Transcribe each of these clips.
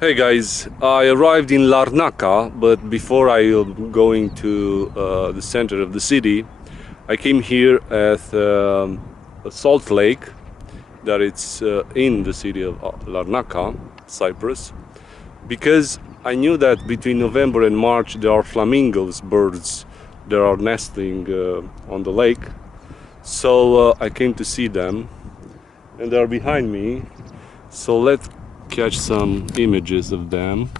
Hey guys, I arrived in Larnaca, but before I going to the center of the city, I came here at a salt lake that it's in the city of Larnaca, Cyprus, because I knew that between November and March there are flamingos birds that are nesting on the lake. So I came to see them, and they are behind me. So let's catch some images of them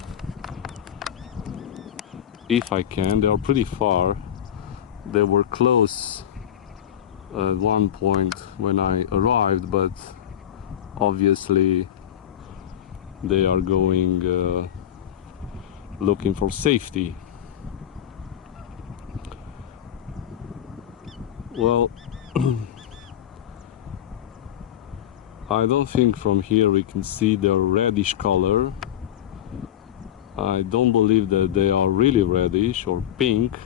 if I can. They are pretty far. They were close at one point when I arrived, but obviously they are going looking for safety. Well, I don't think from here we can see their reddish color. I don't believe that they are really reddish or pink.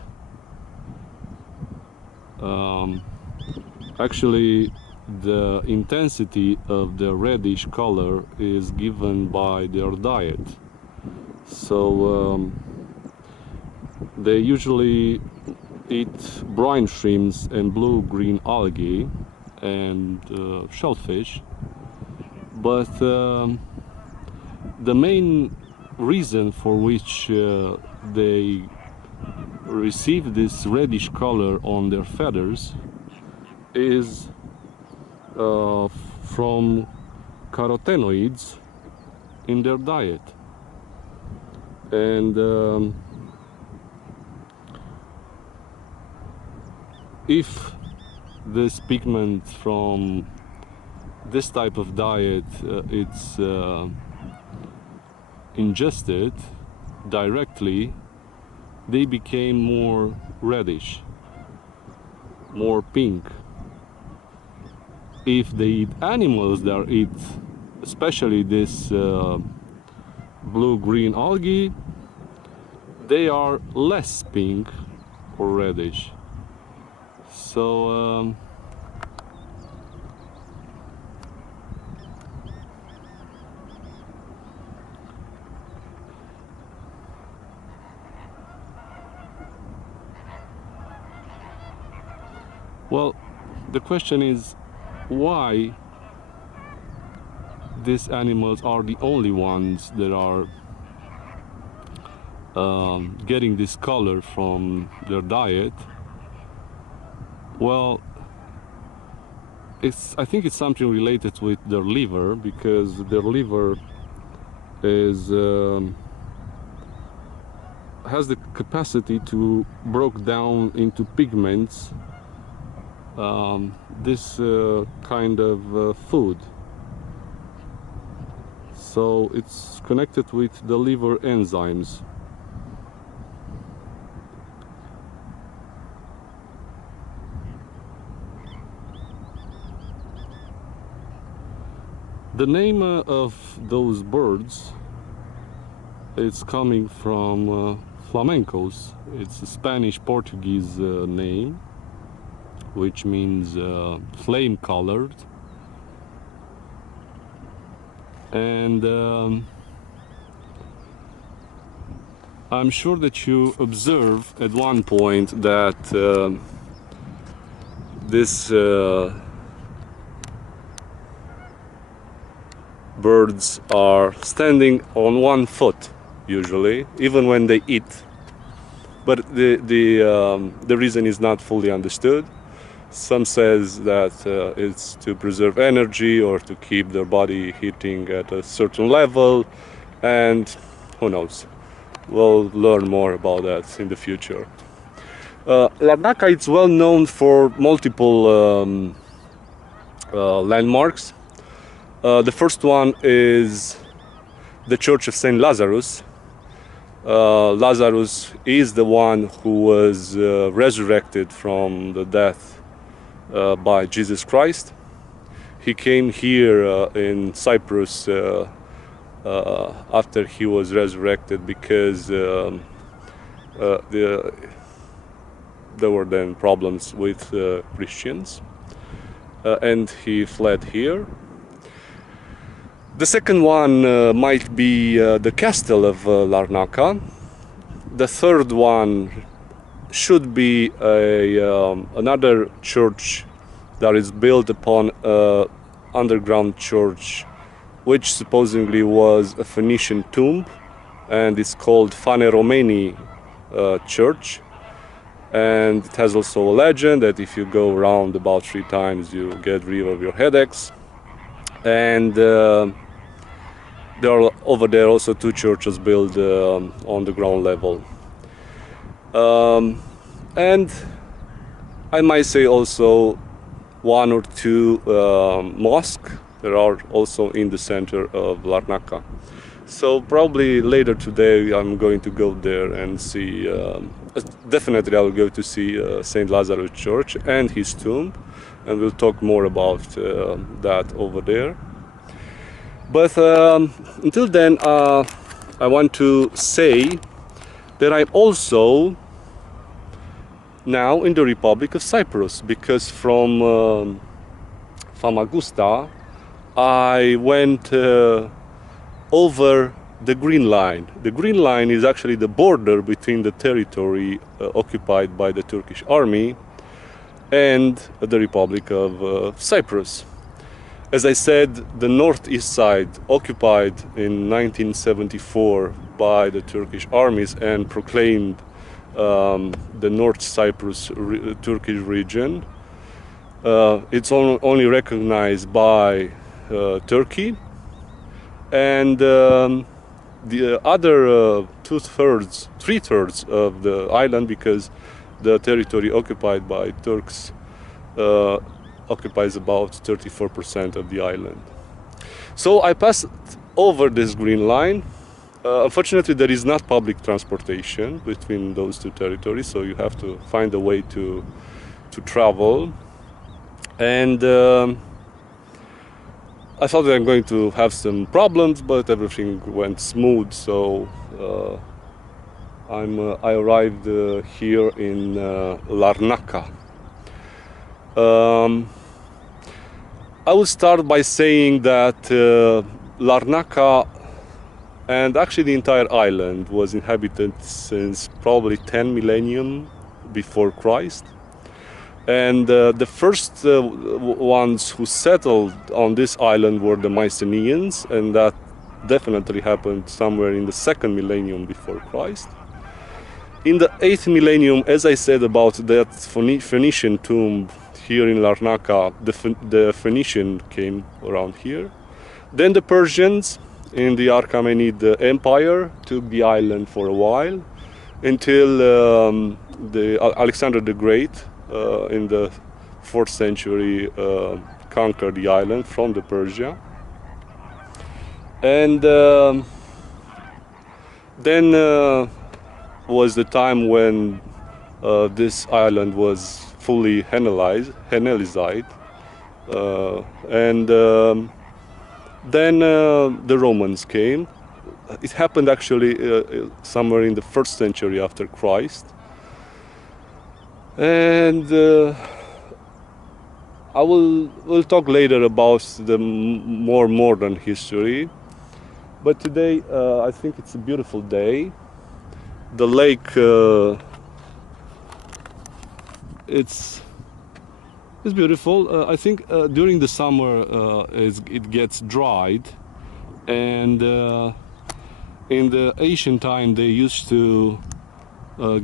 Actually, the intensity of the reddish color is given by their diet. So they usually eat brine shrimps and blue-green algae and shellfish. But the main reason for which they receive this reddish color on their feathers is from carotenoids in their diet. And if this pigment from this type of diet it's ingested directly, they became more reddish, more pink. If they eat animals that eat especially this blue-green algae, they are less pink or reddish. So well, the question is why these animals are the only ones that are getting this color from their diet. Well, I think it's something related with their liver, because their liver is has the capacity to break down into pigments this kind of food. So it's connected with the liver enzymes. The name of those birds, it's coming from Flamingoes. It's a Spanish-Portuguese name, which means flame-colored. And I'm sure that you observe at one point that this birds are standing on one foot usually, even when they eat. But the reason is not fully understood. Some says that it's to preserve energy or to keep their body heating at a certain level, and who knows. We'll learn more about that in the future. Larnaca is well known for multiple landmarks. The first one is the Church of Saint Lazarus. Lazarus is the one who was resurrected from the death by Jesus Christ. He came here in Cyprus after he was resurrected, because there were then problems with Christians, and he fled here. The second one might be the castle of Larnaca. The third one should be another church that is built upon an underground church, which supposedly was a Phoenician tomb, and it's called Fane Church. And it has also a legend that if you go around about 3 times, you get rid of your headaches. And there are over there also 2 churches built on the ground level. And I might say also 1 or 2 mosques that are also in the center of Larnaca. So probably later today I'm going to go there and see, definitely I will go to see St. Lazarus Church and his tomb, and we'll talk more about that over there. But until then, I want to say that I'm also now in the Republic of Cyprus, because from Famagusta I went over the Green Line. The Green Line is actually the border between the territory occupied by the Turkish army and the Republic of Cyprus. As I said, the northeast side occupied in 1974 by the Turkish armies and proclaimed the North Cyprus Turkish region. It's only recognized by Turkey, and the other 3/3 of the island, because the territory occupied by Turks occupies about 34% of the island. So I passed over this Green Line. Unfortunately, there is not public transportation between those 2 territories, so you have to find a way to travel. And I thought that I'm going to have some problems, but everything went smooth. So I arrived here in Larnaca. I will start by saying that Larnaca, and actually the entire island, was inhabited since probably 10 millennium before Christ. And the first ones who settled on this island were the Mycenaeans, and that definitely happened somewhere in the 2nd millennium before Christ. In the 8th millennium, as I said about that Phoenician tomb here in Larnaca, the Phoenician came around here. Then the Persians in the Achaemenid Empire took the island for a while, until Alexander the Great in the 4th century conquered the island from the Persia. And then was the time when this island was fully Hellenized, and then the Romans came. It happened actually somewhere in the 1st century after Christ. And we'll talk later about the more modern history. But today I think it's a beautiful day. The lake, it's beautiful. I think during the summer it gets dried, and in the ancient time they used to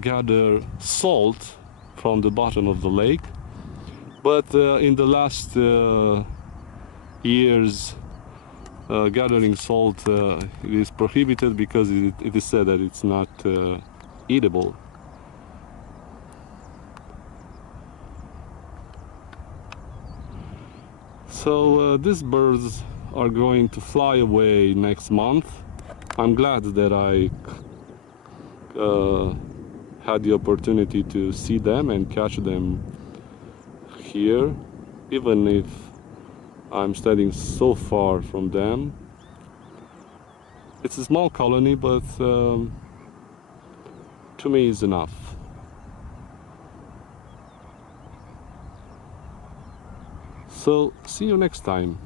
gather salt from the bottom of the lake, but in the last years gathering salt is prohibited, because it is said that it's not eatable. So these birds are going to fly away next month. I'm glad that I had the opportunity to see them and catch them here, even if I'm standing so far from them. It's a small colony, but to me it's enough. So see you next time.